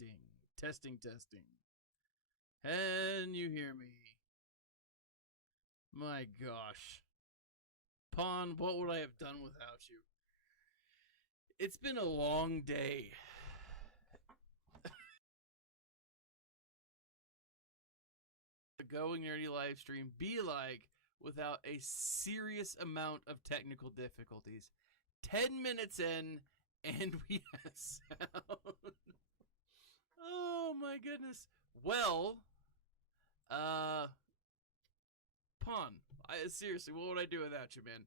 Testing. Testing, testing. Can you hear me? My gosh. Pawn, what would I have done without you? It's been a long day. The Going Nerdy live stream be like without a serious amount of technical difficulties. 10 minutes in, and we have sound. Oh my goodness. Well, Pawn, seriously, what would I do without you, man?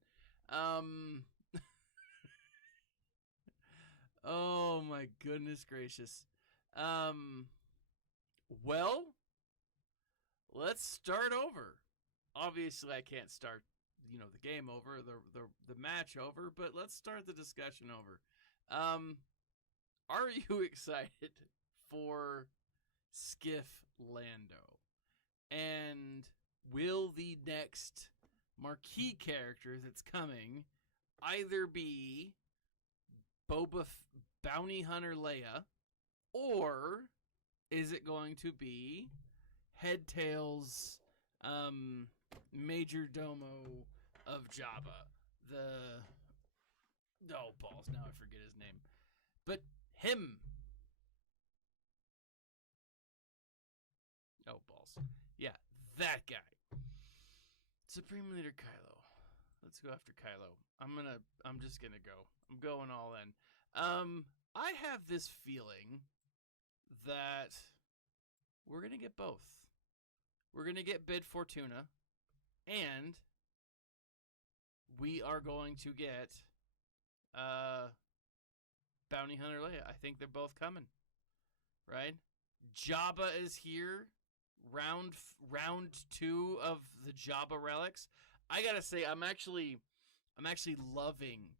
Oh my goodness gracious. Well, let's start over. Obviously, I can't start, the game over, the match over, but let's start the discussion over. Are you excited for Skiff Lando? And will the next marquee character that's coming either be Bounty Hunter Leia, or is it going to be Headtails, Major Domo of Jabba? Balls, now I forget his name. But him. Oh, balls. Yeah, that guy. Supreme Leader Kylo. Let's go after Kylo. I'm just gonna go. I'm going all in. I have this feeling that we're gonna get both. We're gonna get Bid Fortuna, and we are going to get Bounty Hunter Leia. I think they're both coming, right? Jabba is here. Round 2 of the Jabba relics. I gotta say, I'm actually loving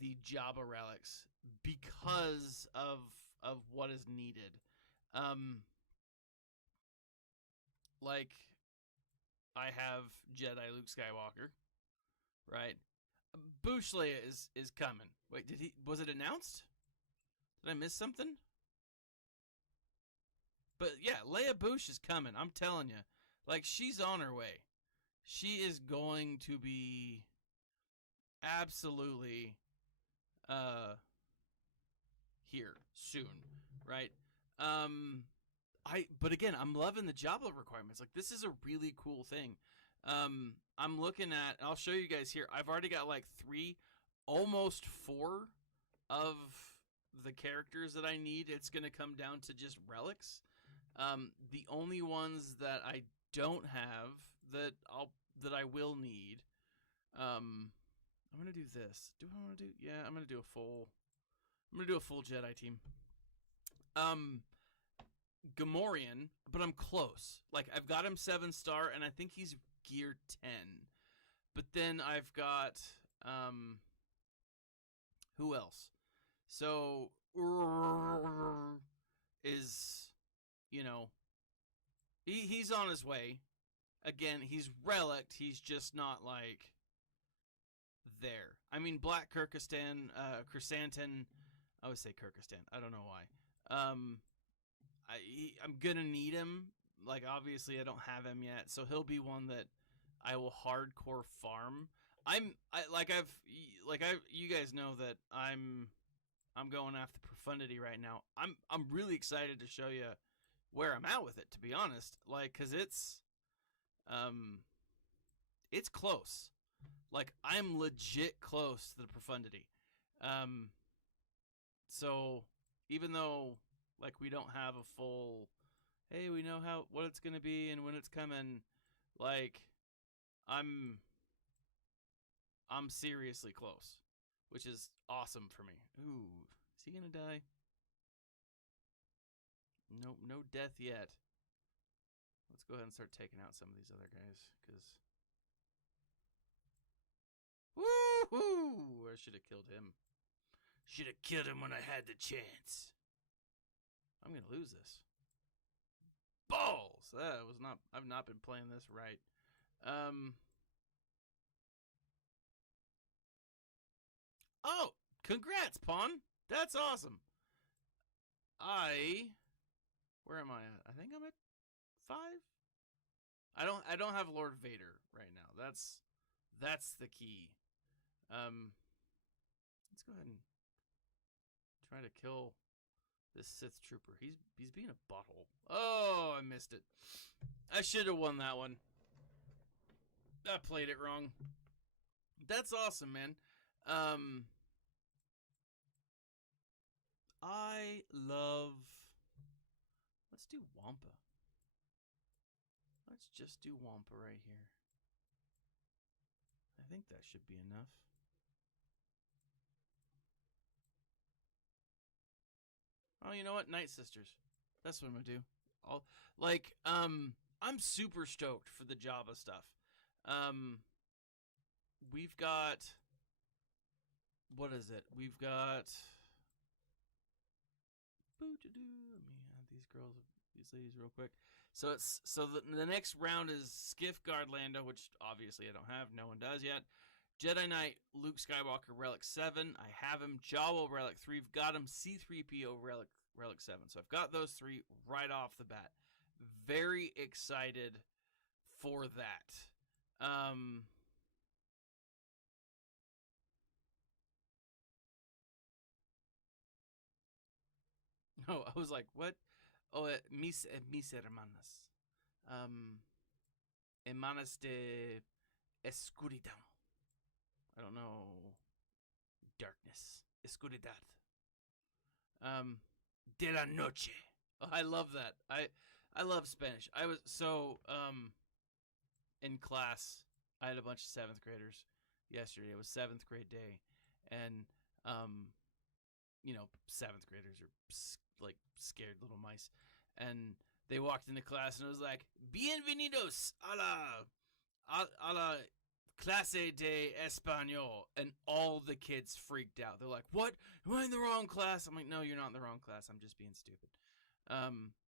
the Jabba relics because of what is needed. Like, I have Jedi Luke Skywalker, right? Boushh Leia is coming. Wait, was it announced? Did I miss something? But yeah, Leia Boushh is coming. I'm telling you. Like, she's on her way. She is going to be absolutely here soon, right? But again, I'm loving the Jabba requirements. Like, this is a really cool thing. I'm looking at, I'll show you guys here. I've already got like 3, almost 4 of the characters that I need. It's going to come down to just relics. The only ones that I don't have that I will need. I'm gonna do this. Do I want to do? Yeah, I'm gonna do a full Jedi team. Gamorrean, but I'm close. Like, I've got him 7-star, and I think he's gear 10. But then I've got who else? So is, he's on his way. Again, he's relict. He's just not like there. I mean, Black Kyrgyzstan, Chrysanthemum. I would say Kyrgyzstan. I don't know why. I'm gonna need him. Like, obviously, I don't have him yet, so he'll be one that I will hardcore farm. You guys know that I'm going after profundity right now. I'm really excited to show you where I'm at with it, to be honest. Like, cause it's close. Like, I'm legit close to the profundity. So even though, like, we don't have a full, hey, we know what it's gonna be and when it's coming, like, I'm seriously close, which is awesome for me. Ooh, is he gonna die? Nope, no death yet. Let's go ahead and start taking out some of these other guys, because woohoo! I should have killed him. Should have killed him when I had the chance. I'm gonna lose this. Balls! I've not been playing this right. Oh, congrats, Pawn. That's awesome. Where am I at? I think I'm at 5. I don't have Lord Vader right now. That's the key. Let's go ahead and try to kill this Sith trooper. He's being a butthole. Oh, I missed it. I should have won that one. I played it wrong. That's awesome, man. I love... Let's do Wampa. Let's just do Wampa right here. I think that should be enough. Oh, you know what? Night Sisters. That's what I'm gonna do. I'm super stoked for the Java stuff. We've got... What is it? We've got... Let me add these ladies real quick. So the next round is Skiff Guard Lando, which obviously I don't have. No one does yet. Jedi Knight Luke Skywalker Relic 7. I have him. Jawa Relic 3. I've got him. C-3PO Relic 7. So I've got those 3 right off the bat. Very excited for that. No, I was like, what? Oh, mis hermanas. Hermanas de escuridad. I don't know. Darkness. Escuridad. De la noche. Oh, I love that. I love Spanish. I was in class. I had a bunch of 7th graders yesterday. It was 7th grade day, and 7th graders are like scared little mice, and they walked into class and it was like, "Bienvenidos a la clase de español," and all the kids freaked out. They're like, "What? Am I in the wrong class?" I'm like, "No, you're not in the wrong class. I'm just being stupid."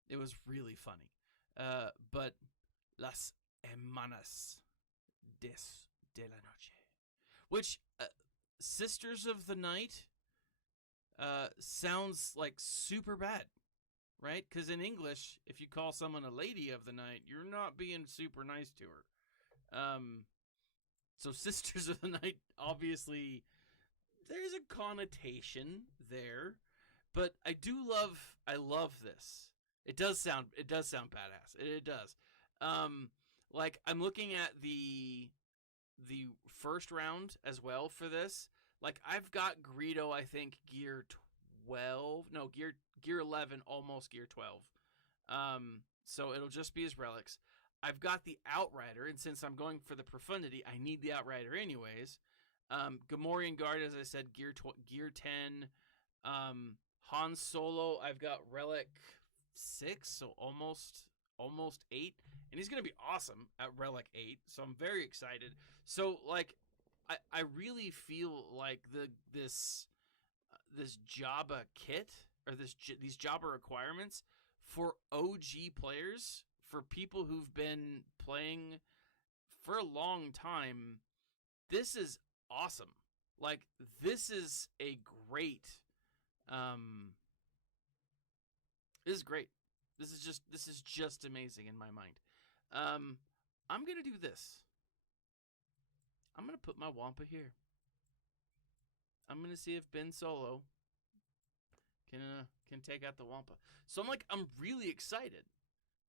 It was really funny. But las hermanas de la noche, which Sisters of the Night sounds like super bad, right? Because in English, if you call someone a lady of the night, you're not being super nice to her. So Sisters of the Night, obviously, there's a connotation there, but I love this. It does sound badass. It does. Like I'm looking at the first round as well for this. Like I've got Greedo, I think gear 12, no gear 11, almost gear 12. So it'll just be his relics. I've got the Outrider, and since I'm going for the profundity, I need the Outrider anyways. Gamorrean Guard, as I said, gear 10. Han Solo, I've got relic 6, so almost 8, and he's gonna be awesome at relic 8. So I'm very excited. So like, I really feel like this Jabba kit or these Jabba requirements for OG players, for people who've been playing for a long time, this is awesome. Like this is a great this is great. This is just amazing in my mind. I'm gonna do this. I'm gonna put my Wampa here. I'm gonna see if Ben Solo can take out the Wampa. So I'm really excited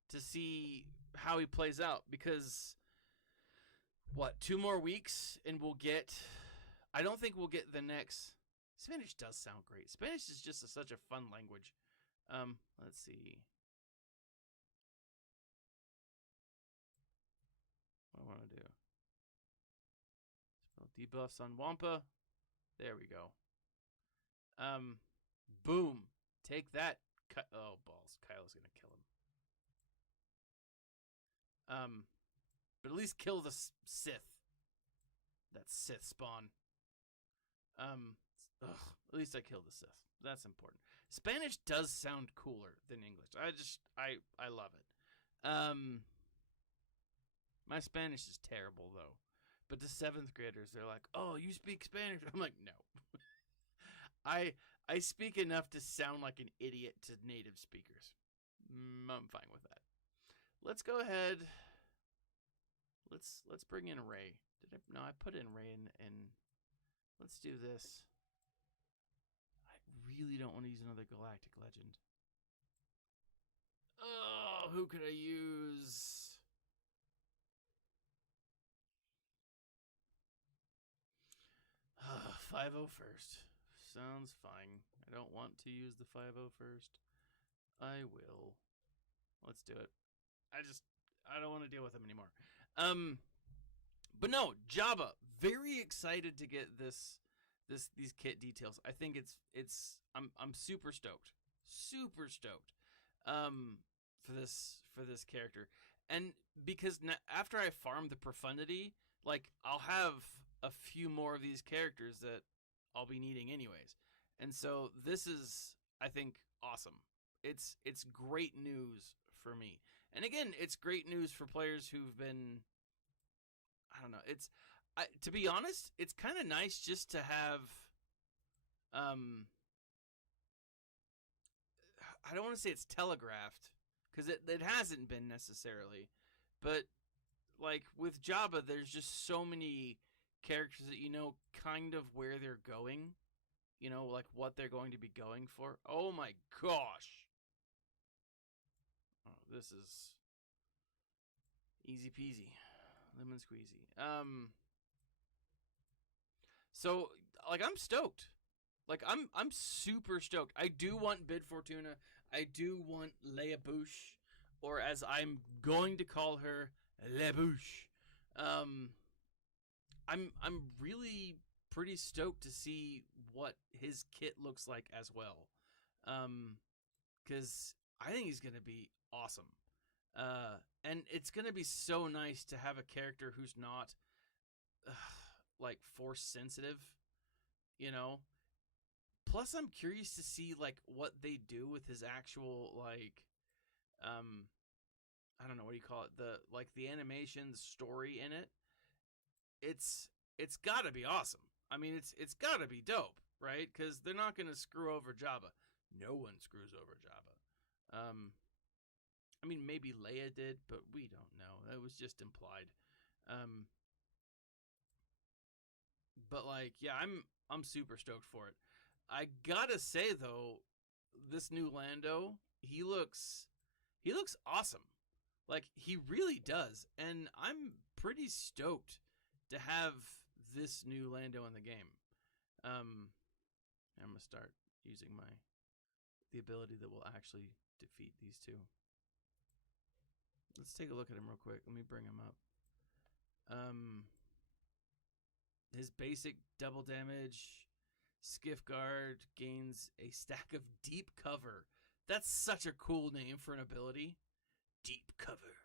to see how he plays out, because what, 2 more weeks and we'll get, I don't think we'll get the next. Spanish does sound great. Spanish is just such a fun language. Let's see. What I want to do. Spell debuffs on Wampa. There we go. Boom. Take that. Oh, balls. Kylo's gonna kill him. But at least kill the Sith. That Sith spawn. At least I killed the Sith. That's important. Spanish does sound cooler than English. I love it. My Spanish is terrible though. But the 7th graders, they're like, "Oh, you speak Spanish?" I'm like, "No." I speak enough to sound like an idiot to native speakers. I'm fine with that. Let's go ahead. Let's bring in Ray. No, I put in Ray in. Let's do this. I really don't want to use another Galactic Legend. Oh, who could I use? 5-0 first. Sounds fine. I don't want to use the 5-0 first. I will. Let's do it. I don't want to deal with him anymore. But no, Jabba. Very excited to get these kit details. I think I'm super stoked. Super stoked. For this character. And because after I farm the profundity, like I'll have a few more of these characters that I'll be needing anyways. And so this is, I think, awesome. It's great news for me. And again, it's great news for players who've been, I don't know, to be honest, it's kind of nice just to have, I don't want to say it's telegraphed, because it hasn't been necessarily, but like with Jabba, there's just so many characters that you know kind of where they're going, you know, like what they're going to be going for. Oh my gosh. Oh, this is easy peasy, lemon squeezy. So like I'm stoked. Like I'm super stoked. I do want Bid Fortuna. I do want Leia Bouche, or as I'm going to call her, Le Bouche. I'm really pretty stoked to see what his kit looks like as well. Because I think he's gonna be awesome. And it's gonna be so nice to have a character who's not like force sensitive, you know. Plus, I'm curious to see like what they do with his actual like, I don't know, what do you call it? The animation story in it. It's got to be awesome. I mean, it's got to be dope, right? Because they're not gonna screw over Jabba. No one screws over Jabba. I mean, maybe Leia did, but we don't know. It was just implied. But like, yeah, I'm super stoked for it. I gotta say though, this new Lando, he looks awesome. Like he really does, and I'm pretty stoked to have this new Lando in the game. I'm gonna start using the ability that will actually defeat these two. Let's take a look at him real quick. Let me bring him up. His basic double damage skiff guard gains a stack of deep cover. That's such a cool name for an ability. Deep cover.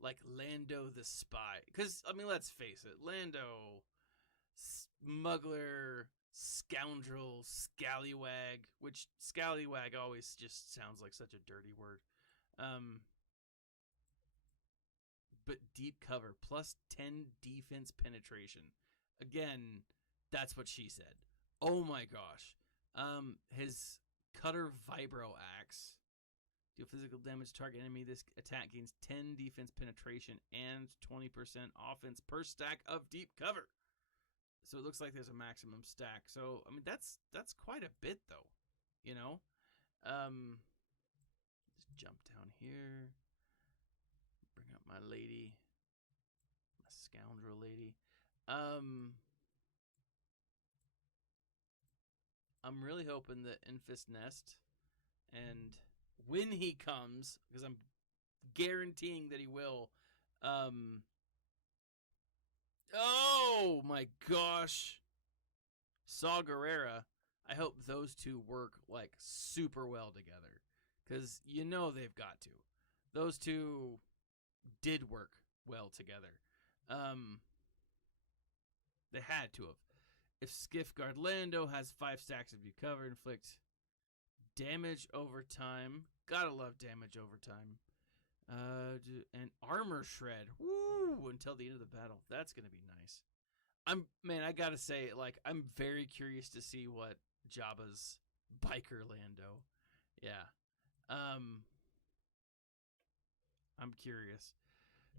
Like Lando the Spy. Because, I mean, let's face it. Lando, smuggler, scoundrel, scallywag. Which, scallywag always just sounds like such a dirty word. But deep cover. Plus 10 defense penetration. Again, that's what she said. Oh my gosh. His Cutter Vibro Axe. Deal physical damage to target enemy. This attack gains 10 defense penetration and 20% offense per stack of deep cover. So it looks like there's a maximum stack. So, I mean, that's quite a bit, though. You know? Just jump down here. Bring up my lady. My scoundrel lady. I'm really hoping that Enfys Nest, and when he comes, because I'm guaranteeing that he will, oh my gosh, Saw Gerrera, I hope those two work like super well together, because you know they've got to. Those two did work well together. They had to have. If Skiff Guard Lando has 5 stacks of you cover, inflict damage over time. Gotta love damage over time. And armor shred. Woo! Until the end of the battle. That's gonna be nice. I gotta say, like, I'm very curious to see what Jabba's biker Lando. Yeah. I'm curious.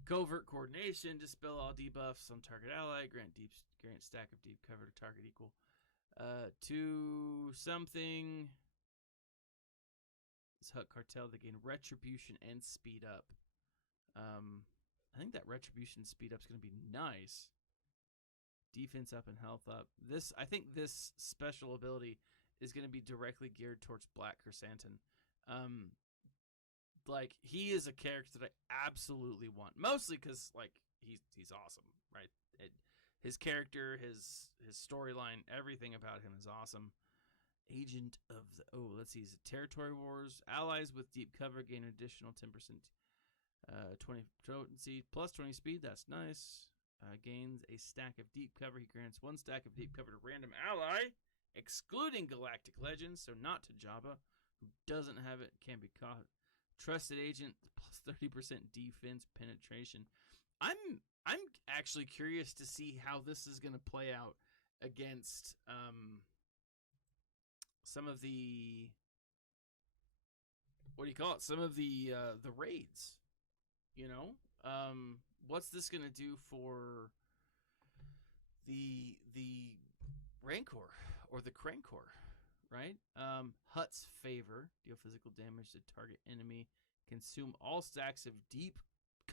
Covert coordination, dispel all debuffs on target ally, grant stack of deep cover to target equal to something. This Hut Cartel, they gain retribution and speed up. I think that retribution speed up is going to be nice. Defense up and health up. I think this special ability is going to be directly geared towards Black Chrysanthemum. Like, he is a character that I absolutely want, mostly because like he's awesome, right? His character, his storyline, everything about him is awesome. Agent of the let's see, territory wars. Allies with deep cover gain additional 10%, 20 potency plus 20 speed. That's nice. Gains a stack of deep cover. He grants one stack of deep cover to random ally, excluding Galactic Legends, so not to Jabba, who doesn't have it. Can be caught. Trusted agent plus 30% defense penetration. I'm actually curious to see how this is going to play out against some of the some of the raids. You know, what's this going to do for the Rancor or the Crancor? Right? Hut's favor. Deal physical damage to target enemy. Consume all stacks of deep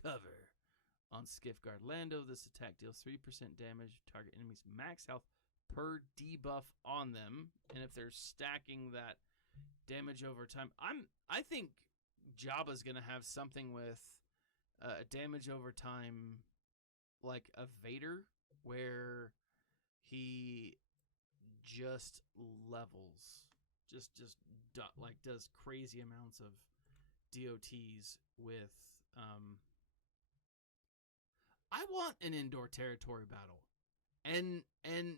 cover. On Skiffguard Lando, this attack deals 3% damage. Target enemies max health per debuff on them. And if they're stacking that damage over time, I think Jabba's gonna have something with a damage over time like a Vader, where he just levels, just does crazy amounts of DOTs with. I want an indoor territory battle, and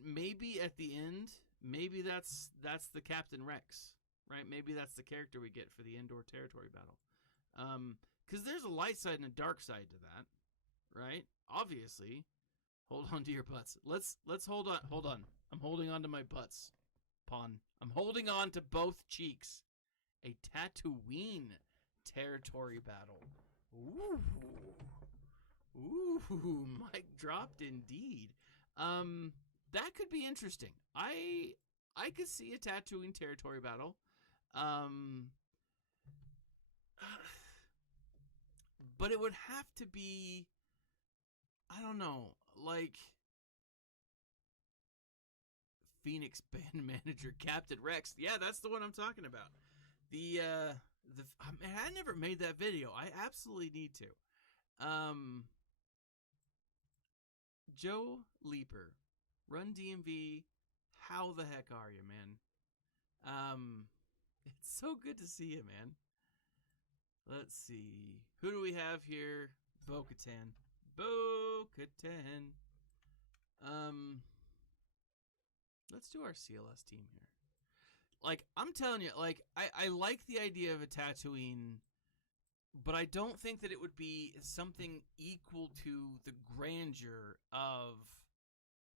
maybe at the end, maybe that's the Captain Rex, right? Maybe that's the character we get for the indoor territory battle, because there's a light side and a dark side to that, right? Obviously, hold on to your butts. Let's hold on. I'm holding on to my butts, Pawn. I'm holding on to both cheeks. A Tatooine territory battle. Ooh, mic dropped indeed. That could be interesting. I could see a Tatooine territory battle. But it would have to be, I don't know, like Phoenix Band Manager Captain Rex. Yeah, that's the one I'm talking about. I never made that video. I absolutely need to. Joe Leaper, Run DMV. How the heck are you, man? It's so good to see you, man. Let's see. Who do we have here? Bo-Katan. Let's do our CLS team here. Like, I'm telling you, like, I like the idea of a Tatooine, but I don't think that it would be something equal to the grandeur of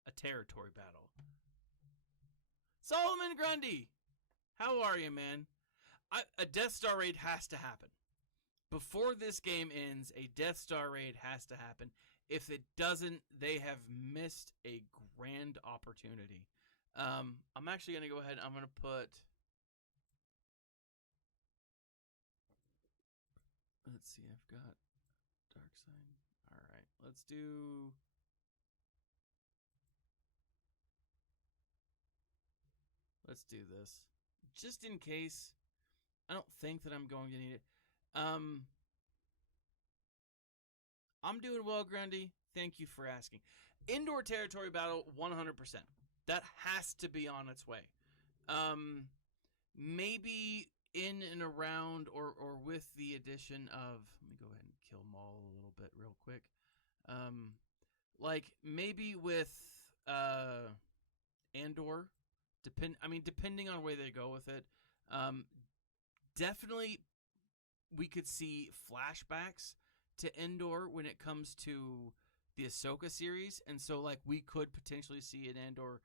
a territory battle. Solomon Grundy, how are you, man? A Death Star raid has to happen. Before this game ends, a Death Star raid has to happen. If it doesn't, they have missed a grand opportunity. I'm actually going to go ahead. I'm going to put... Let's see. I've got Dark Side. All right. Let's do... Let's do this. Just in case. I don't think that I'm going to need it. I'm doing well, Grundy. Thank you for asking. Indoor territory battle, 100%. That has to be on its way. Maybe in and around or with the addition of... Let me go ahead and kill Maul a little bit real quick. Like, maybe with Andor. Depending on where they go with it. Definitely, we could see flashbacks to Andor when it comes to the Ahsoka series, and so like we could potentially see an Andor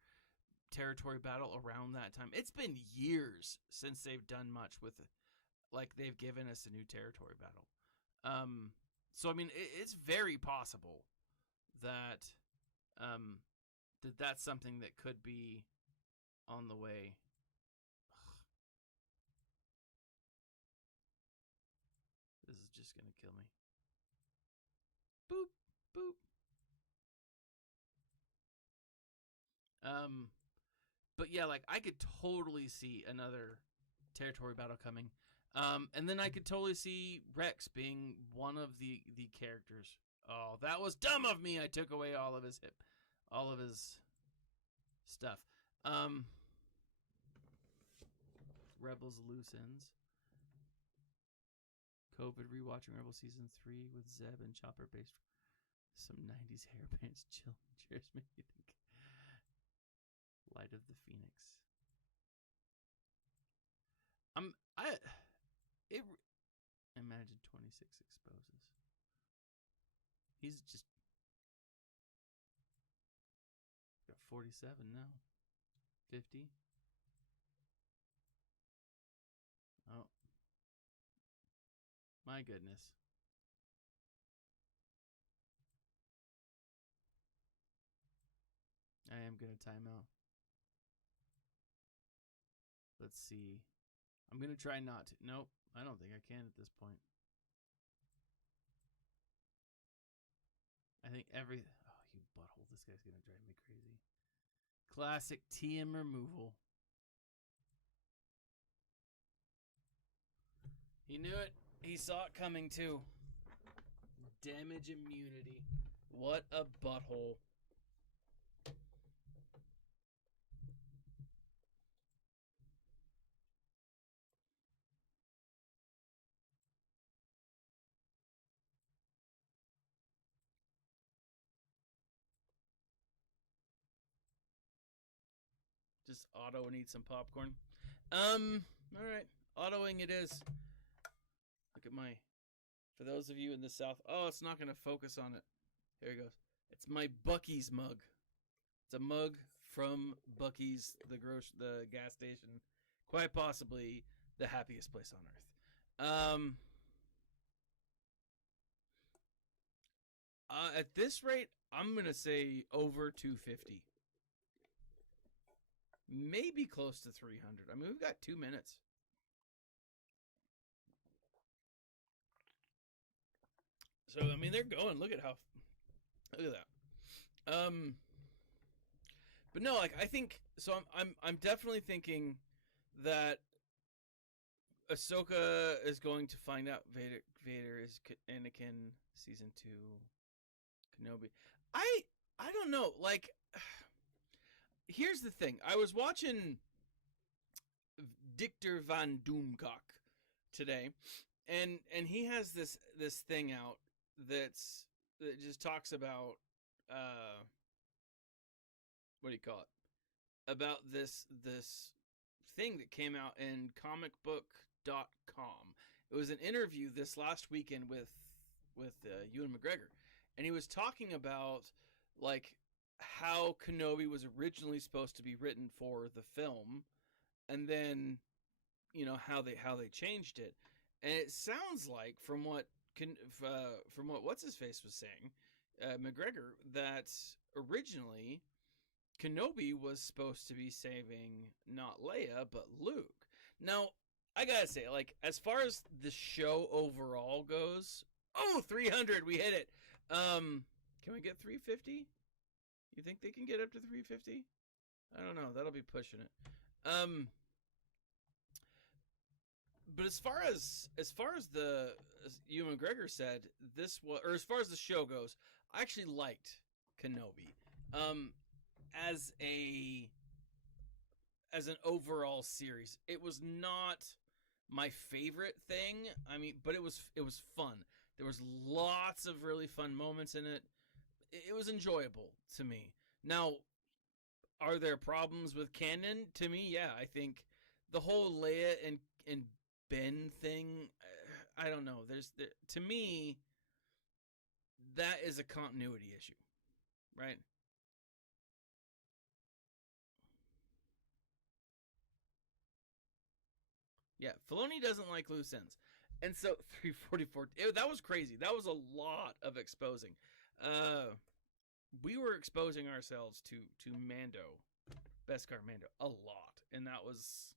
territory battle around that time. It's been years since they've done much with it. Like, they've given us a new territory battle. So I mean, it's very possible that that's something that could be on the way. This is just gonna kill me. Boop boop. But yeah, like I could totally see another territory battle coming. And then I could totally see Rex being one of the characters. Oh, that was dumb of me. I took away all of his stuff. Rebels loose ends. COVID rewatching Rebel season 3 with Zeb and Chopper based some 90s hair bands chilling chairs make me think. Light of the Phoenix. Imagine 26 exposes. He's just got 47 now. 50. Oh. My goodness. I am going to time out. Let's see. I'm going to try not to. Nope. I don't think I can at this point. I think every... Oh, you butthole. This guy's going to drive me crazy. Classic TM removal. He knew it. He saw it coming too. Damage immunity. What a butthole. Just auto and eat some popcorn. All right. Autoing it is. Look at my... For those of you in the South... Oh, it's not going to focus on it. Here it goes. It's my Buc-ee's mug. It's a mug from Buc-ee's, the gas station. Quite possibly the happiest place on earth. At this rate, I'm going to say over 250. Maybe close to 300. I mean, we've got 2 minutes. So, I mean, they're going. Look at that. But no, like I think so. I'm definitely thinking that Ahsoka is going to find out Vader is Anakin season 2. Kenobi. I don't know. Like, here's the thing. I was watching Dictor Van Doomcock today, and he has this thing out that just talks about what do you call it? About this thing that came out in comicbook.com. It was an interview this last weekend with Ewan McGregor, and he was talking about like how Kenobi was originally supposed to be written for the film, and then how they changed it. And it sounds like from what what's his face was saying, McGregor, that originally Kenobi was supposed to be saving not Leia but Luke. Now I gotta say, like, as far as the show overall goes, 300, we hit it. Can we get 350? You think they can get up to 350? I don't know. That'll be pushing it. But as far as the Ewan McGregor said, this was, or as far as the show goes, I actually liked Kenobi. As an overall series, it was not my favorite thing. I mean, but it was fun. There was lots of really fun moments in it. It was enjoyable to me. Now, are there problems with canon? To me, yeah. I think the whole Leia and Ben thing, I don't know. To me, that is a continuity issue, right? Yeah, Filoni doesn't like loose ends. And so 344. That was crazy. That was a lot of exposing. We were exposing ourselves to Mando, Beskar Mando, a lot, and that was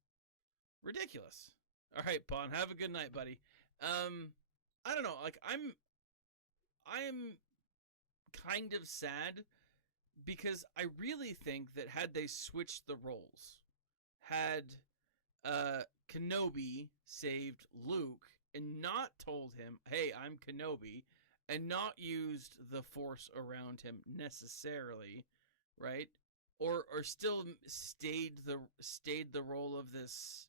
ridiculous. All right, Bon, have a good night, buddy. I don't know. Like I am kind of sad because I really think that had they switched the roles, had Kenobi saved Luke and not told him, "Hey, I'm Kenobi," and not used the Force around him necessarily, right? Or still stayed the role of this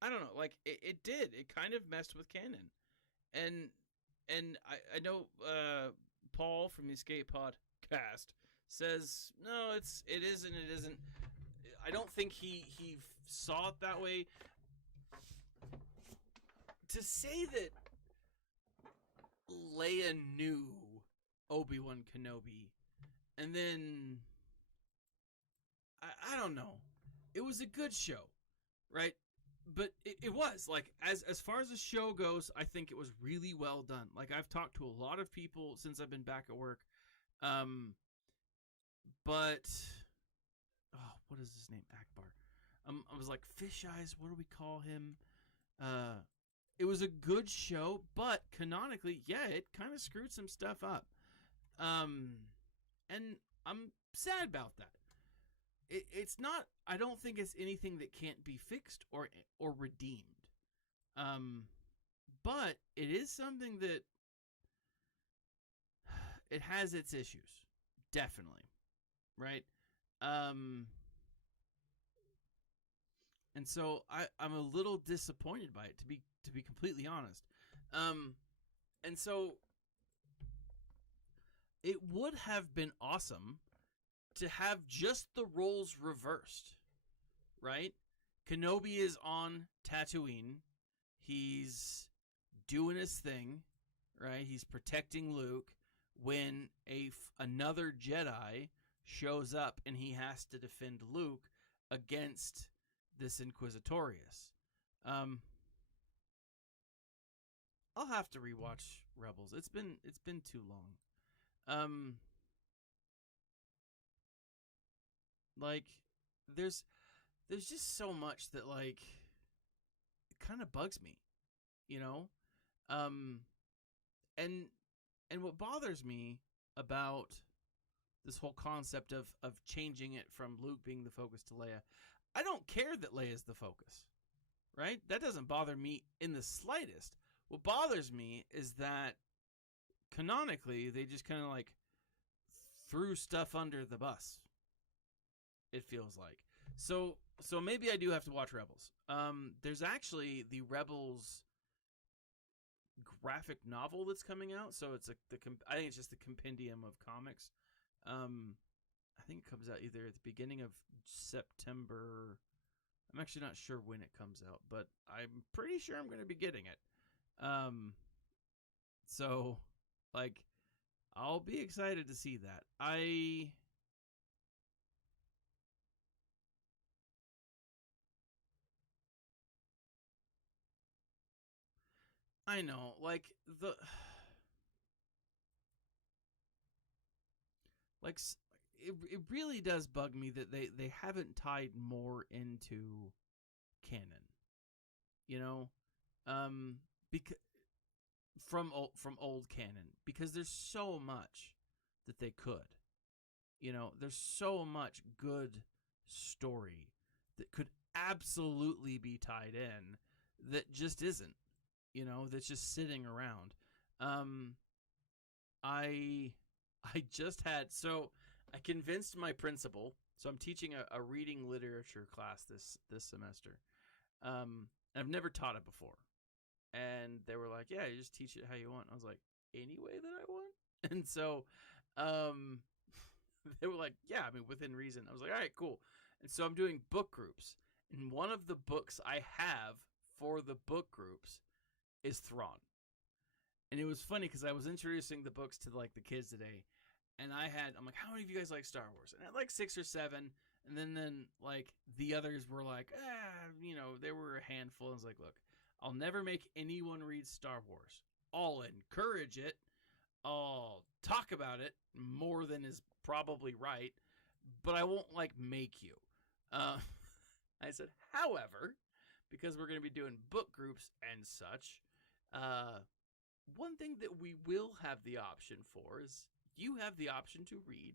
I don't know, like it did. It kind of messed with canon. And I know Paul from the Escape Podcast says no, it isn't. I don't think he saw it that way. To say that Leia knew Obi-Wan Kenobi, and then I don't know. It was a good show, right? But it was like as far as the show goes, I think it was really well done. Like I've talked to a lot of people since I've been back at work, but what is his name? Akbar. I was like Fish Eyes. What do we call him? It was a good show, but canonically, yeah, it kind of screwed some stuff up. And I'm sad about that. It's not. I don't think it's anything that can't be fixed or redeemed. But it is something that it has its issues, definitely, right? And so I'm a little disappointed by it, to be completely honest. And so it would have been awesome to have just the roles reversed, right? Kenobi is on Tatooine. He's doing his thing, right? He's protecting Luke when another Jedi shows up and he has to defend Luke against this Inquisitorius. I'll have to rewatch Rebels. It's been too long. Like there's just so much that like it kind of bugs me, you know? And what bothers me about this whole concept of changing it from Luke being the focus to Leia, I don't care that Leia's the focus, right? That doesn't bother me in the slightest. What bothers me is that canonically they just kind of like threw stuff under the bus. It feels like. So maybe I do have to watch Rebels. There's actually the Rebels graphic novel that's coming out. So it's I think it's just the compendium of comics. I think it comes out either at the beginning of September. I'm actually not sure when it comes out, but I'm pretty sure I'm going to be getting it. So like I'll be excited to see that. I know, like it really does bug me that they haven't tied more into canon, you know, because from old canon, because there's so much that they could, you know, there's so much good story that could absolutely be tied in that just isn't, you know, that's just sitting around. I just had, so I convinced my principal. So I'm teaching a reading literature class this semester. I've never taught it before, and they were like, "Yeah, you just teach it how you want." I was like, "Any way that I want." And so, they were like, "Yeah, I mean, within reason." I was like, "All right, cool." And so I'm doing book groups, and one of the books I have for the book groups is Thrawn. And it was funny because I was introducing the books to like the kids today, and I'm like, how many of you guys like Star Wars? And I had like 6 or 7, and then like the others were like, there were a handful. I was like, look, I'll never make anyone read Star Wars. I'll encourage it. I'll talk about it more than is probably right, but I won't like make you. I said, however, because we're going to be doing book groups and such, one thing that we will have the option for is you have the option to read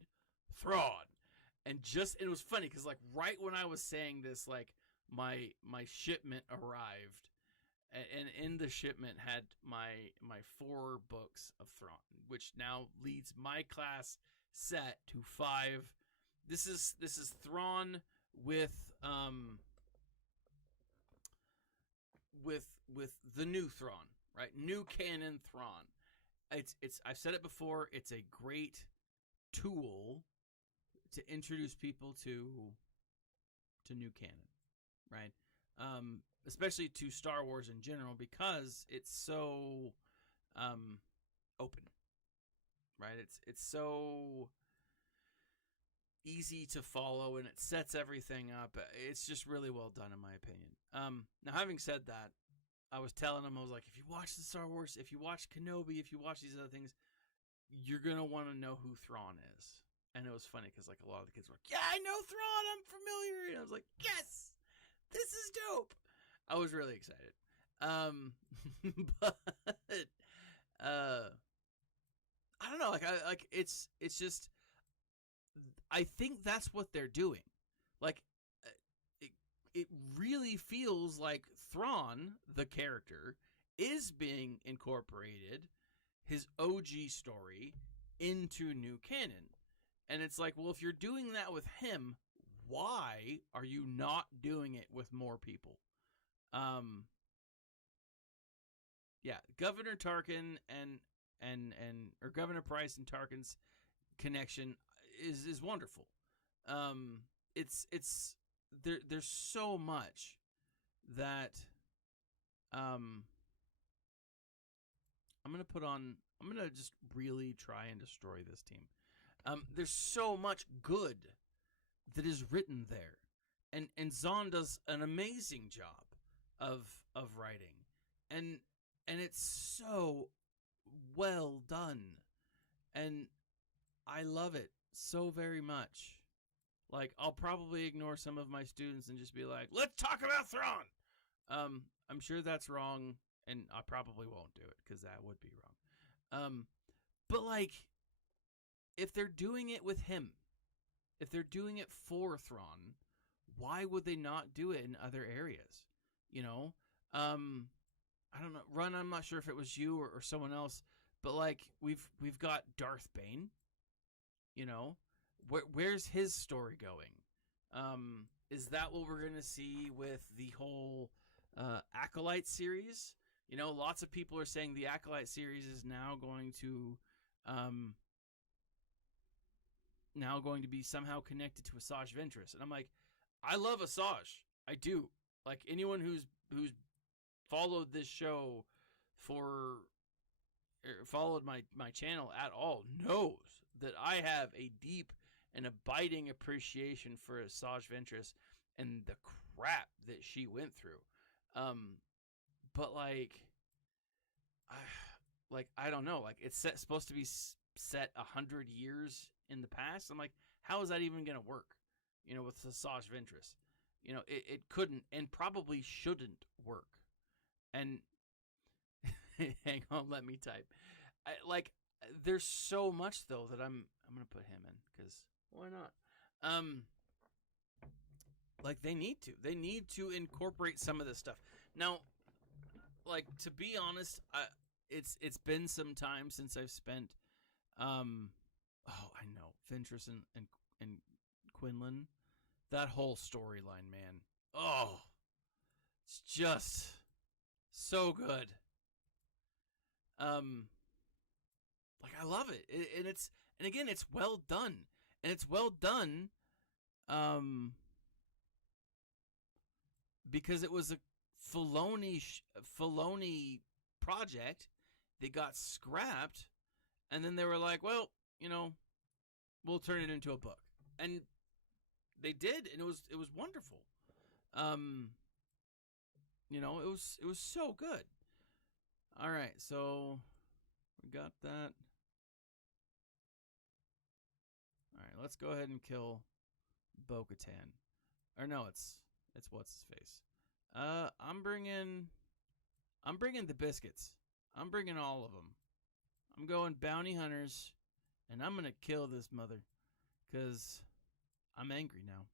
Thrawn. And it was funny because like right when I was saying this, like my shipment arrived, and in the shipment had my 4 books of Thrawn, which now leads my class set to 5. This is Thrawn with the new Thrawn, right? New canon Thrawn. It's I've said it before, it's a great tool to introduce people to new canon, right? Especially to Star Wars in general, because it's so open, right? It's so easy to follow, and it sets everything up. It's just really well done, in my opinion. Now, having said that, I was telling him, I was like, if you watch the Star Wars, if you watch Kenobi, if you watch these other things, you're gonna want to know who Thrawn is. And it was funny because like a lot of the kids were like, yeah, I know Thrawn, I'm familiar. And I was like, yes, this is dope. I was really excited. But I don't know, it's just, I think that's what they're doing. Like, it really feels like Thrawn, the character, is being incorporated, his OG story, into new canon. And it's like, well, if you're doing that with him, why are you not doing it with more people? Yeah, Governor Tarkin or Governor Price and Tarkin's connection is wonderful. There's so much that I'm gonna just really try and destroy this team. There's so much good that is written there, and Zahn does an amazing job of writing, and it's so well done, and I love it so very much. Like, I'll probably ignore some of my students and just be like, let's talk about Thrawn. I'm sure that's wrong, and I probably won't do it because that would be wrong. But like, if they're doing it with him, if they're doing it for Thrawn, why would they not do it in other areas? You know, I don't know, Run. I'm not sure if it was you or someone else, but like we've got Darth Bane. You know, where's his story going? Is that what we're gonna see with the whole Acolyte series? You know, lots of people are saying the Acolyte series is now going to be somehow connected to Asajj Ventress. And I'm like, I love Asajj. I do. Like, anyone who's followed this show followed my channel at all knows that I have a deep and abiding appreciation for Asajj Ventress and the crap that she went through. But I don't know. Like, it's supposed to be set 100 years in the past. I'm like, how is that even gonna work? You know, with Asajj Ventress, you know, it couldn't and probably shouldn't work. And hang on, let me type. There's so much though that I'm gonna put him in because why not? Like, they need to incorporate some of this stuff. Now, like, to be honest, it's been some time since I've spent I know, Ventress and Quinlan, that whole storyline, man. Oh, it's just so good. Like, I love it. And again, it's well done. And it's well done because it was a Filoni project. They got scrapped, and then they were like, well, you know, we'll turn it into a book. And they did, and it was wonderful. You know, it was so good. All right, so we got that. All right, let's go ahead and kill Bo-Katan. Or no, it's what's his face. I'm bringing the biscuits. I'm bringing all of them. I'm going bounty hunters, and I'm gonna kill this mother, cause I'm angry now.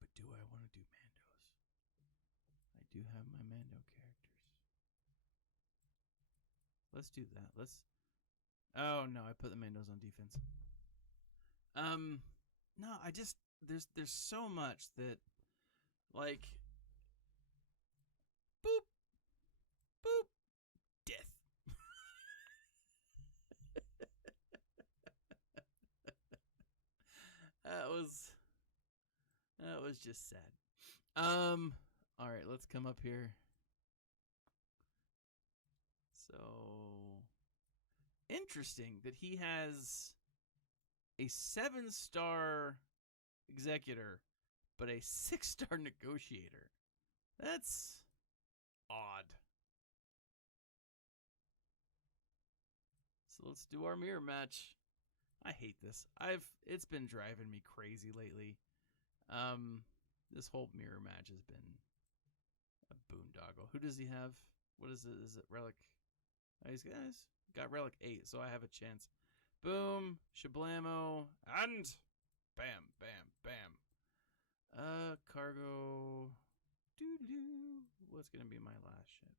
But do I want to do Mandos? I do have my Mando characters. Let's do that. Let's. Oh no, I put the Mandos on defense. No, I just there's so much that, like, boop, boop, death. That was just sad. All right, let's come up here. So interesting that he has a 7-star executor, but a 6-star negotiator. That's odd. So let's do our mirror match. I hate this. It's been driving me crazy lately. This whole mirror match has been a boondoggle. Who does he have? What is it? Is it Relic? These guys got Relic 8, so I have a chance. Boom, shablamo, and bam, bam, bam. Cargo. Doo-doo. What's gonna be my last ship?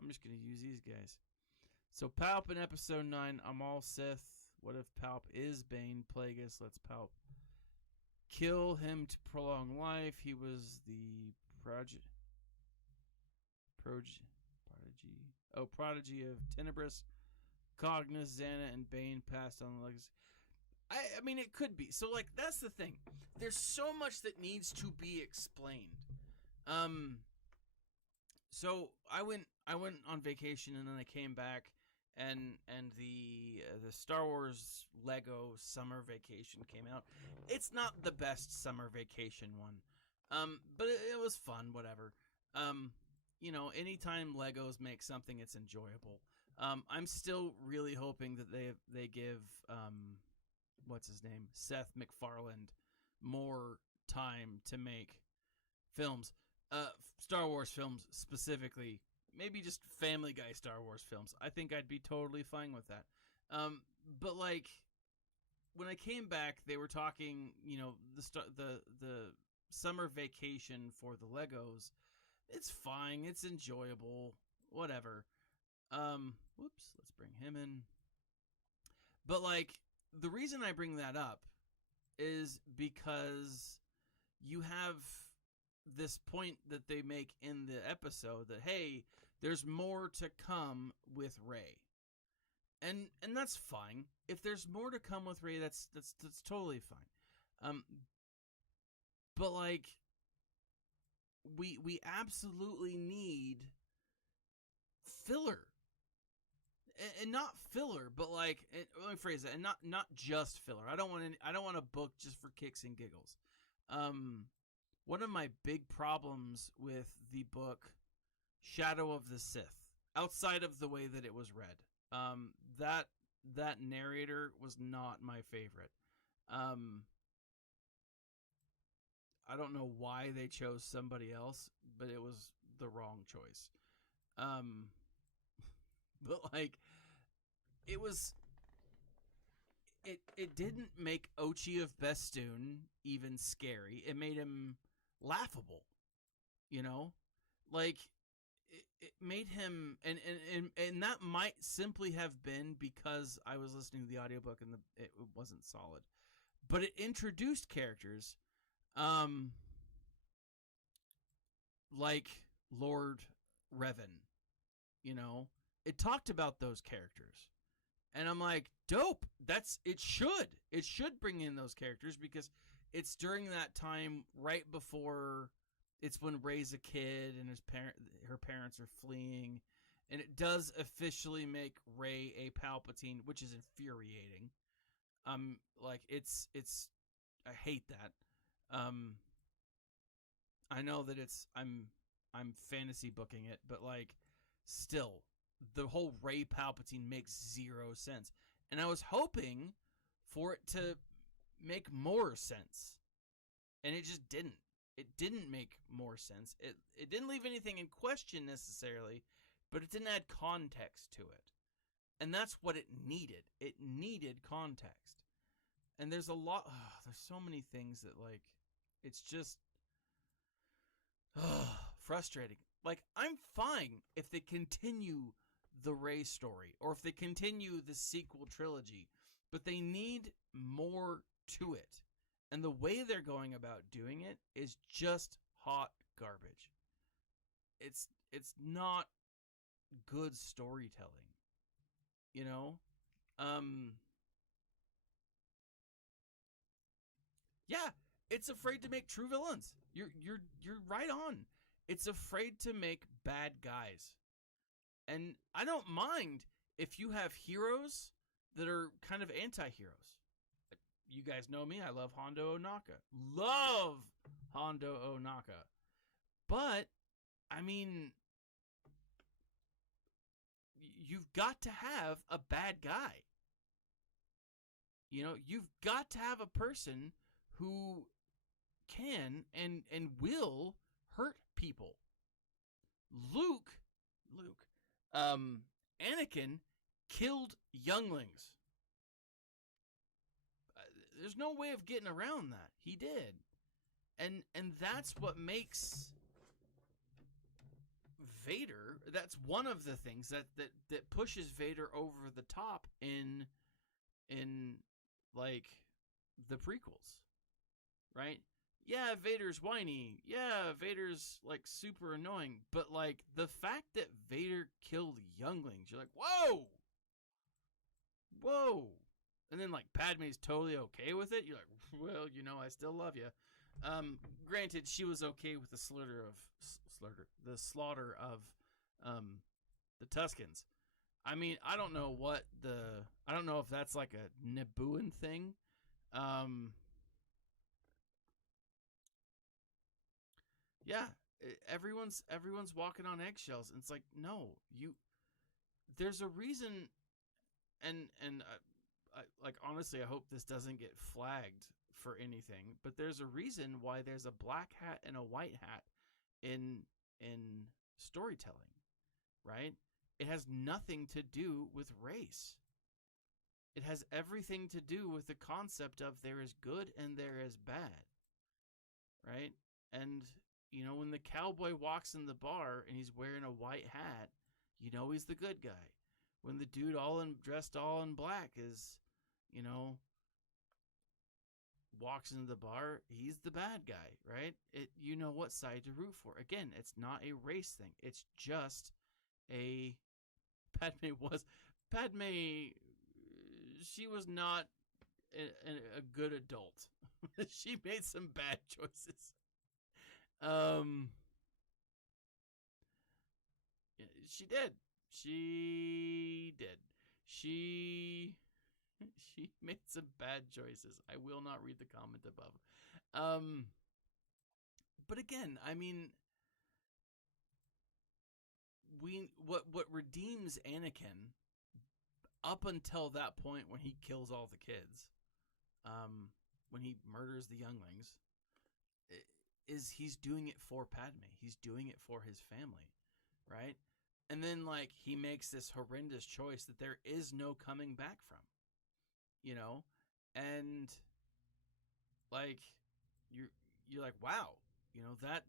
I'm just gonna use these guys. So Palp in episode 9, I'm all Sith. What if Palp is Bane Plagueis? Let's Palp kill him to prolong life. He was the prodigy of Tenebris. Cognis, Xana, and Bane passed on the legacy. I mean, it could be. So, like, that's the thing. There's so much that needs to be explained. So I went on vacation, and then I came back, and the Star Wars Lego Summer Vacation came out. It's not the best summer vacation one, but it was fun. Whatever. You know, anytime Legos make something, it's enjoyable. I'm still really hoping that they give what's his name, Seth MacFarlane, more time to make films, Star Wars films specifically. Maybe just Family Guy Star Wars films. I think I'd be totally fine with that. But like when I came back, they were talking, you know, the summer vacation for the Legos. It's fine. It's enjoyable. Whatever. Whoops. Let's bring him in. But like the reason I bring that up is because you have this point that they make in the episode that, hey, there's more to come with Rey. And that's fine. If there's more to come with Rey, that's totally fine. But like we absolutely need filler. And not filler, but like, let me phrase that, and not just filler. I don't want a book just for kicks and giggles. One of my big problems with the book Shadow of the Sith, outside of the way that it was read, that narrator was not my favorite. I don't know why they chose somebody else, but it was the wrong choice. But like, it didn't make Ochi of Bestoon even scary. It made him laughable, you know, like it made him, and that might simply have been because I was listening to the audiobook and it wasn't solid, but it introduced characters, like Lord Revan, you know. It talked about those characters, and I'm like, dope. It should bring in those characters because it's during that time right before it's when Rey's a kid and her parents are fleeing, and it does officially make Rey a Palpatine, which is infuriating. Like it's I hate that. I know that I'm fantasy booking it, but like still the whole Rey Palpatine makes zero sense. And I was hoping for it to make more sense. And it just didn't. It didn't make more sense. It didn't leave anything in question necessarily, but it didn't add context to it. And that's what it needed. It needed context. And there's a lot, there's so many things that like, it's just frustrating. Like, I'm fine if they continue the Rey story or if they continue the sequel trilogy, but they need more to it. And the way they're going about doing it is just hot garbage. It's not good storytelling. You know? Yeah, it's afraid to make true villains. You're right on. It's afraid to make bad guys. And I don't mind if you have heroes that are kind of anti-heroes. You guys know me. I love Hondo Ohnaka. Love Hondo Ohnaka. But, I mean, you've got to have a bad guy. You know, you've got to have a person who can and will hurt people. Anakin killed younglings. There's no way of getting around that. He did. And that's what makes Vader, that's one of the things that pushes Vader over the top in like the prequels. Right? Yeah, Vader's whiny. Yeah, Vader's like super annoying. But like the fact that Vader killed younglings, you're like, whoa! Whoa! And then like Padme's totally okay with it. You're like, well, you know, I still love you. Granted, she was okay with the slaughter of the Tuskens. I mean, I don't know if that's like a Nabooan thing. Yeah, everyone's walking on eggshells, and it's like, no, there's a reason, and like honestly, I hope this doesn't get flagged for anything, but there's a reason why there's a black hat and a white hat in storytelling, right? It has nothing to do with race. It has everything to do with the concept of there is good and there is bad, right? And you know, when the cowboy walks in the bar and he's wearing a white hat, you know he's the good guy. When the dude dressed all in black is, you know, walks into the bar, he's the bad guy, right? You know what side to root for. Again, it's not a race thing. It's just a Padme. She was not a good adult. She made some bad choices. She did. She made some bad choices. I will not read the comment above. But again, I mean, what redeems Anakin up until that point when he kills all the kids, when he murders the younglings, is he's doing it for Padme. He's doing it for his family, right? And then like he makes this horrendous choice that there is no coming back from, you know, and like you're like, wow, you know, that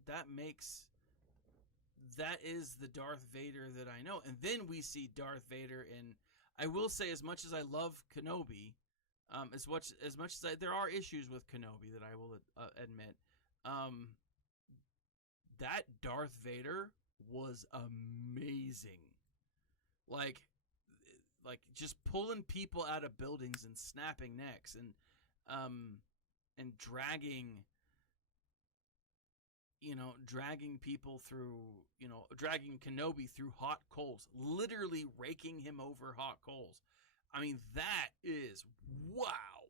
is the Darth Vader that I know. And then we see Darth Vader in, I will say, as much as I love Kenobi, as much as there are issues with Kenobi that I will admit, that Darth Vader was amazing. Like just pulling people out of buildings and snapping necks, and and dragging, dragging people through, dragging Kenobi through hot coals, literally raking him over hot coals. I mean, that is, wow,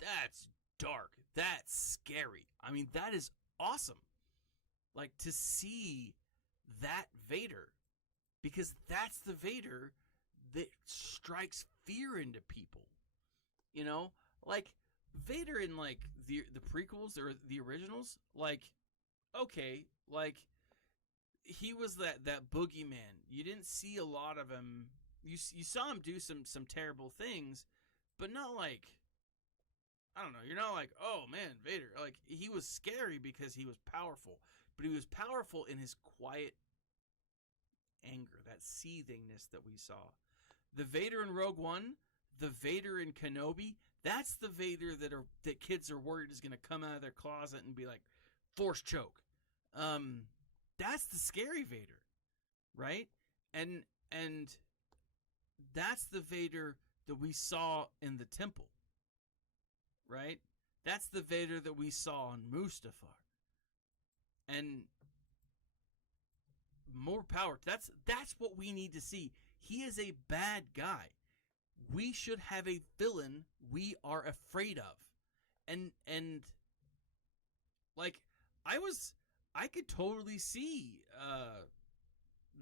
that's dark, that's scary. I mean, that is awesome. Like, to see that Vader, because that's the Vader that strikes fear into people. Like Vader in like the prequels or the originals, like, okay, like he was that boogeyman. You didn't see a lot of him. You saw him do some terrible things, but not like, I don't know. You're not like, oh man, Vader. Like, he was scary because he was powerful, but he was powerful in his quiet anger, that seethingness that we saw. The Vader in Rogue One, the Vader in Kenobi, that's the Vader that kids are worried is going to come out of their closet and be like, force choke. That's the scary Vader, right? And that's the Vader that we saw in the temple, right? That's the Vader that we saw on Mustafar. And more power. That's what we need to see. He is a bad guy. We should have a villain we are afraid of. And like, I could totally see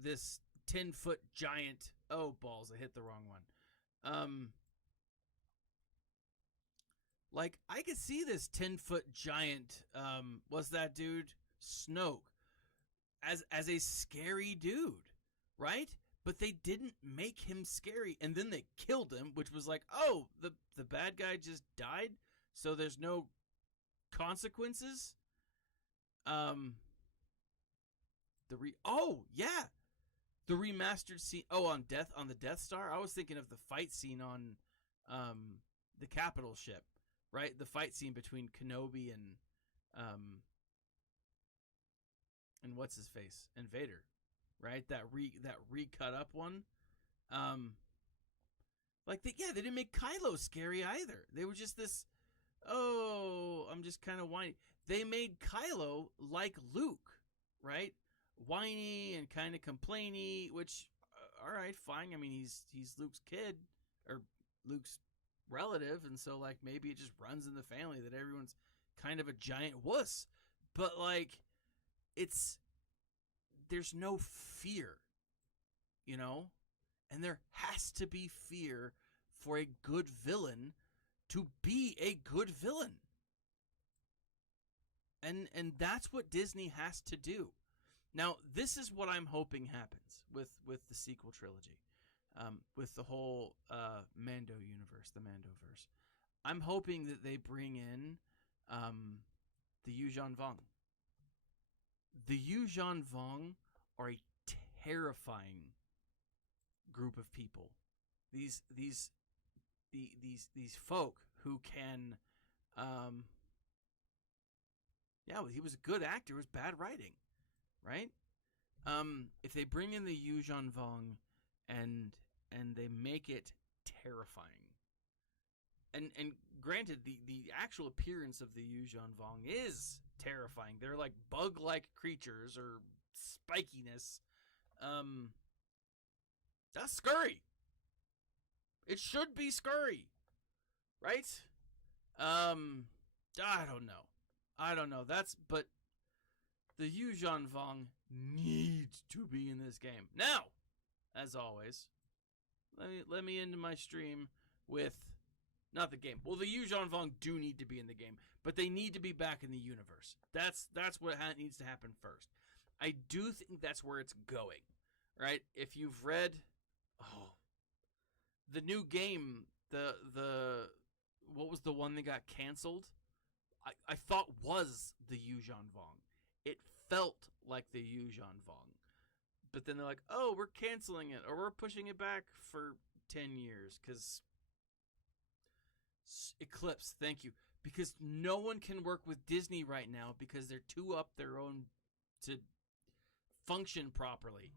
this 10-foot giant. Oh, balls, I hit the wrong one. Like, I could see this 10-foot giant, was that dude Snoke, as a scary dude, right? But they didn't make him scary, and then they killed him, which was like, oh, the bad guy just died, so there's no consequences. The remastered scene. Oh, on the Death Star. I was thinking of the fight scene on the Capital ship, right? The fight scene between Kenobi and what's his face and Vader, right? That recut up one. They didn't make Kylo scary either. They were just this, oh, I'm just kind of whiny. They made Kylo like Luke, right? Whiny and kind of complainy, which, all right, fine. I mean, he's Luke's kid or Luke's relative, and so like maybe it just runs in the family that everyone's kind of a giant wuss. But like, there's no fear, and there has to be fear for a good villain to be a good villain. And that's what Disney has to do. Now, this is what I'm hoping happens with the sequel trilogy, with the whole Mando universe, the Mandoverse. I'm hoping that they bring in the Yuuzhan Vong. The Yuuzhan Vong are a terrifying group of people. These folk who can, he was a good actor. It was bad writing, right? If they bring in the Yuuzhan Vong and they make it terrifying, and granted, the actual appearance of the Yuuzhan Vong is terrifying. They're like bug-like creatures or spikiness. That's scary. It should be scary, right? I don't know. But the Yuuzhan Vong needs to be in this game. Now, as always, let me end my stream with not the game. Well, the Yuuzhan Vong do need to be in the game, but they need to be back in the universe. That's what needs to happen first. I do think that's where it's going, right? If you've read, the new game, the what was the one that got canceled? I thought was the Yuuzhan Vong. It felt like the Yuuzhan Vong. But then they're like, oh, we're canceling it, or we're pushing it back for 10 years, because Eclipse, thank you. Because no one can work with Disney right now because they're too up their own to function properly.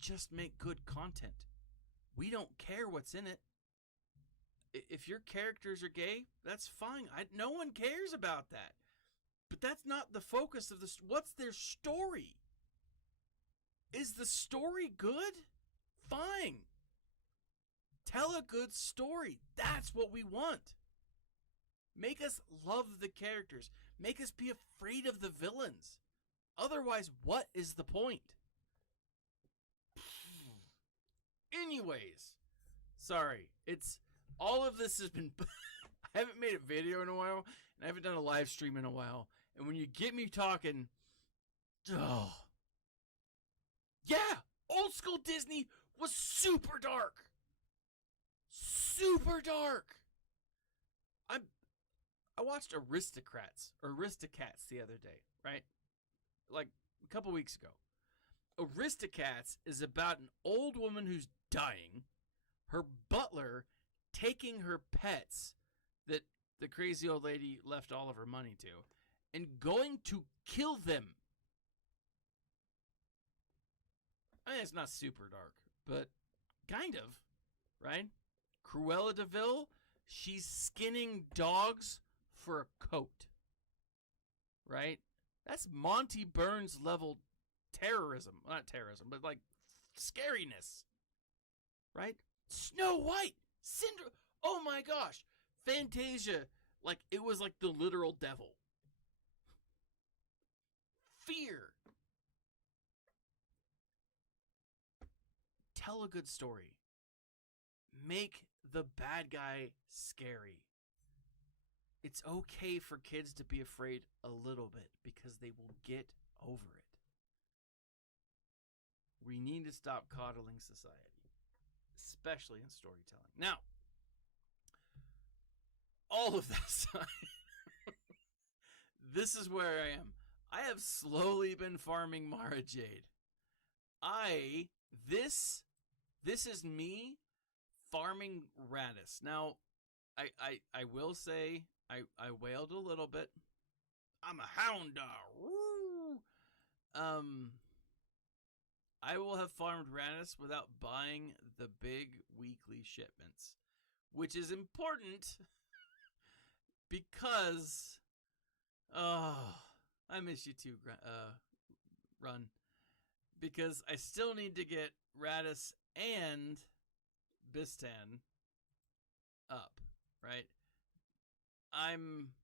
Just make good content. We don't care what's in it. If if your characters are gay, that's fine. No one cares about that. But that's not the focus of this. What's their story? Is the story good? Fine. Tell a good story. That's what we want. Make us love the characters. Make us be afraid of the villains. Otherwise, what is the point? Anyways, sorry. It's all of this has been. I haven't made a video in a while, and I haven't done a live stream in a while. And when you get me talking, oh, yeah, old school Disney was super dark. Super dark. I watched Aristocats the other day, right? Like a couple weeks ago. Aristocats is about an old woman who's dying, her butler taking her pets that the crazy old lady left all of her money to, and going to kill them. I mean, it's not super dark, but kind of, right? Cruella de Vil, she's skinning dogs for a coat, right? That's Monty Burns level terrorism. Not terrorism, but like scariness, right? Snow White, Cinderella. Oh my gosh. Fantasia, like it was like the literal devil. Fear. Tell a good story. Make the bad guy scary. It's okay for kids to be afraid a little bit because they will get over it. We need to stop coddling society, especially in storytelling. Now, all of that aside, this is where I am. I have slowly been farming Mara Jade. This is me farming Radis. Now, I will say I wailed a little bit. I'm a hound dog. Woo! I will have farmed Radis without buying the big weekly shipments, which is important because I miss you too, Run, because I still need to get Radis and Bistan up, right? I'm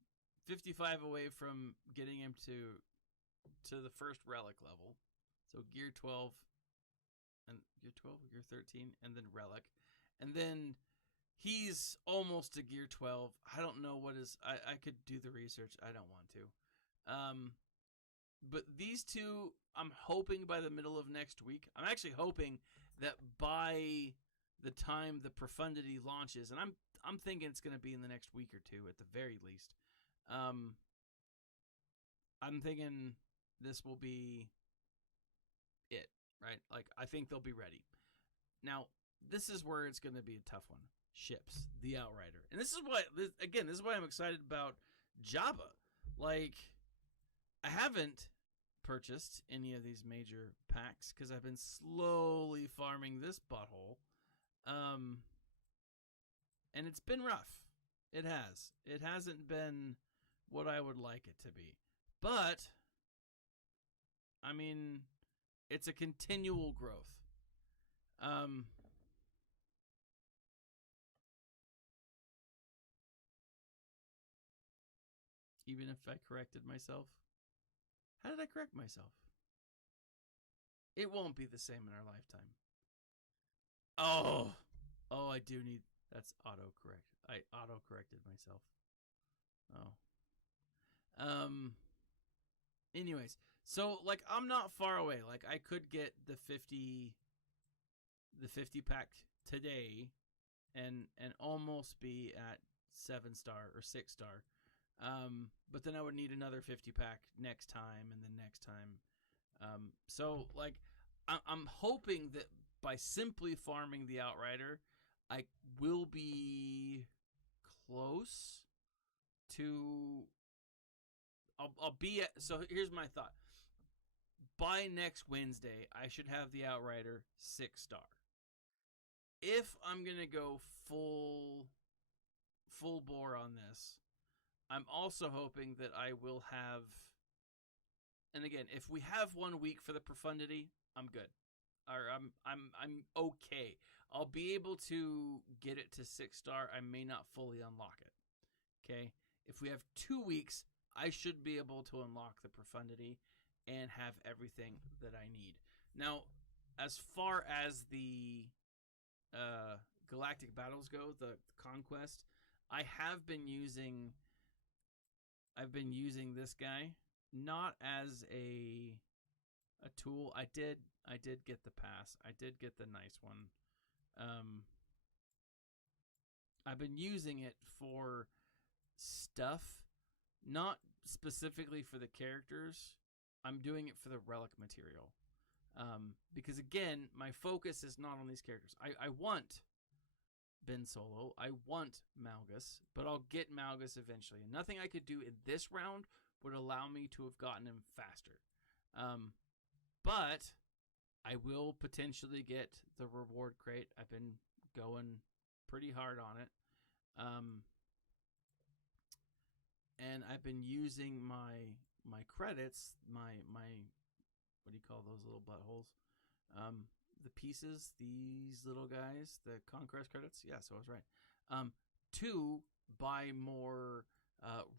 55 away from getting him to the first relic level. So gear 12 and gear 13 and then relic. And then he's almost to gear 12. I don't know what is I could do the research. I don't want to. But these two, I'm hoping by the middle of next week. I'm actually hoping that by the time the Profundity launches, and I'm thinking it's going to be in the next week or two at the very least. I'm thinking this will be it, right? Like, I think they'll be ready. Now, this is where it's going to be a tough one. Ships, the Outrider. And this is why I'm excited about Jabba. Like, I haven't purchased any of these major packs because I've been slowly farming this butthole. And it's been rough. It has. It hasn't been what I would like it to be. But, I mean, it's a continual growth. Even if I corrected myself. How did I correct myself? It won't be the same in our lifetime. Oh, I do need... That's autocorrect. I auto-corrected myself. Anyways, so, like, I'm not far away. Like, I could get the 50 pack today and almost be at 7-star or 6-star. But then I would need another 50 pack next time and then next time. So, like, I'm hoping that by simply farming the Outrider, I will be close to... I'll be at... So here's my thought. By next Wednesday, I should have the Outrider 6-star. If I'm going to go full full bore on this. I'm also hoping that I will have, and again, if we have 1 week for the profundity, I'm good. Or I'm okay. I'll be able to get it to 6-star. I may not fully unlock it. Okay? If we have 2 weeks, I should be able to unlock the profundity and have everything that I need. Now, as far as the galactic battles go, the conquest, I've been using this guy not as a tool. I did get the pass. I did get the nice one. I've been using it for stuff, not specifically for the characters. I'm doing it for the relic material. Because again, my focus is not on these characters. I want Ben Solo. I want Malgus, but I'll get Malgus eventually. And nothing I could do in this round would allow me to have gotten him faster. But I will potentially get the reward crate. I've been going pretty hard on it. And I've been using my credits, my what do you call those little buttholes? The pieces, these little guys, the Conquest credits. Yeah, so I was right. To buy more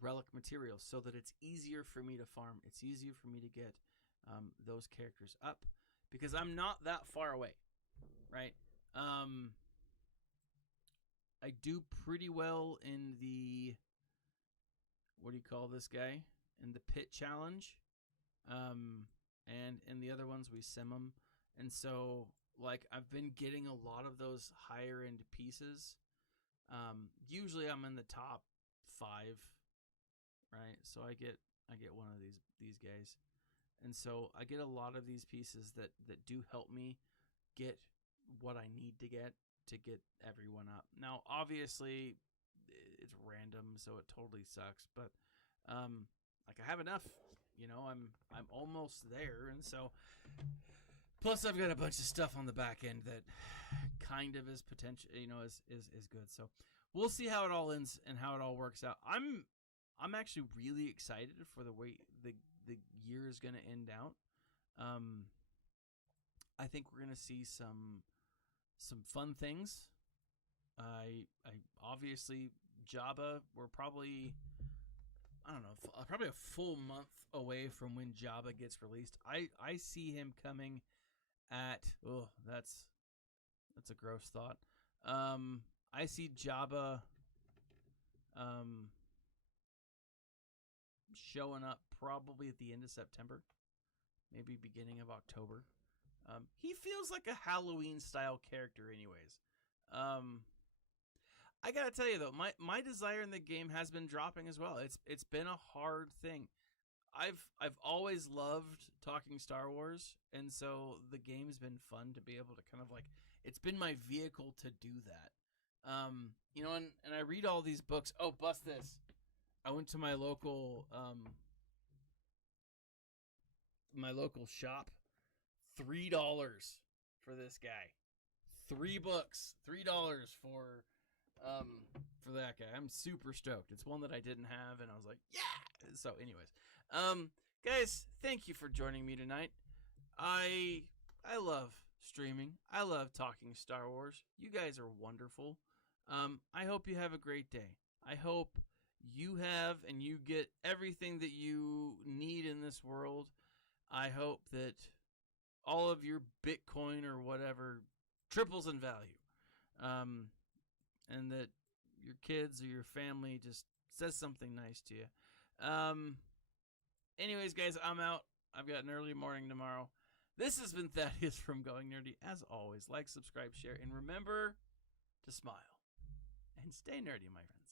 relic materials so that it's easier for me to farm. It's easier for me to get those characters up because I'm not that far away, right? I do pretty well in the, what do you call this guy? In the pit challenge. And in the other ones we sim them. And so, like, I've been getting a lot of those higher end pieces. Usually I'm in the top 5, right? So I get one of these guys. And so I get a lot of these pieces that do help me get what I need to get everyone up. Now, obviously, it's random, so it totally sucks. But like I have enough, you know. I'm almost there, and so plus I've got a bunch of stuff on the back end that kind of is potential, you know, is good. So we'll see how it all ends and how it all works out. I'm actually really excited for the way the year is going to end out. I think we're going to see some fun things. I obviously Jabba, we're probably, I don't know, probably a full month away from when Jabba gets released. I see him coming at, oh, that's a gross thought. I see Jabba showing up probably at the end of September, maybe beginning of October. He feels like a Halloween style character anyways. I gotta tell you though, my desire in the game has been dropping as well. It's been a hard thing. I've always loved talking Star Wars, and so the game's been fun to be able to kind of like, it's been my vehicle to do that. You know, and I read all these books. Oh, bust this. I went to my local shop. $3 for this guy. 3 books. $3 for that guy. I'm super stoked. It's one that I didn't have, and I was like, yeah. So, anyways, guys, thank you for joining me tonight. I love streaming. I love talking Star Wars. You guys are wonderful. I hope you have a great day. I hope you have and you get everything that you need in this world. I hope that all of your Bitcoin or whatever triples in value. And that your kids or your family just says something nice to you. Anyways, guys, I'm out. I've got an early morning tomorrow. This has been Thaddeus from Going Nerdy. As always, like, subscribe, share, and remember to smile and stay nerdy, my friends.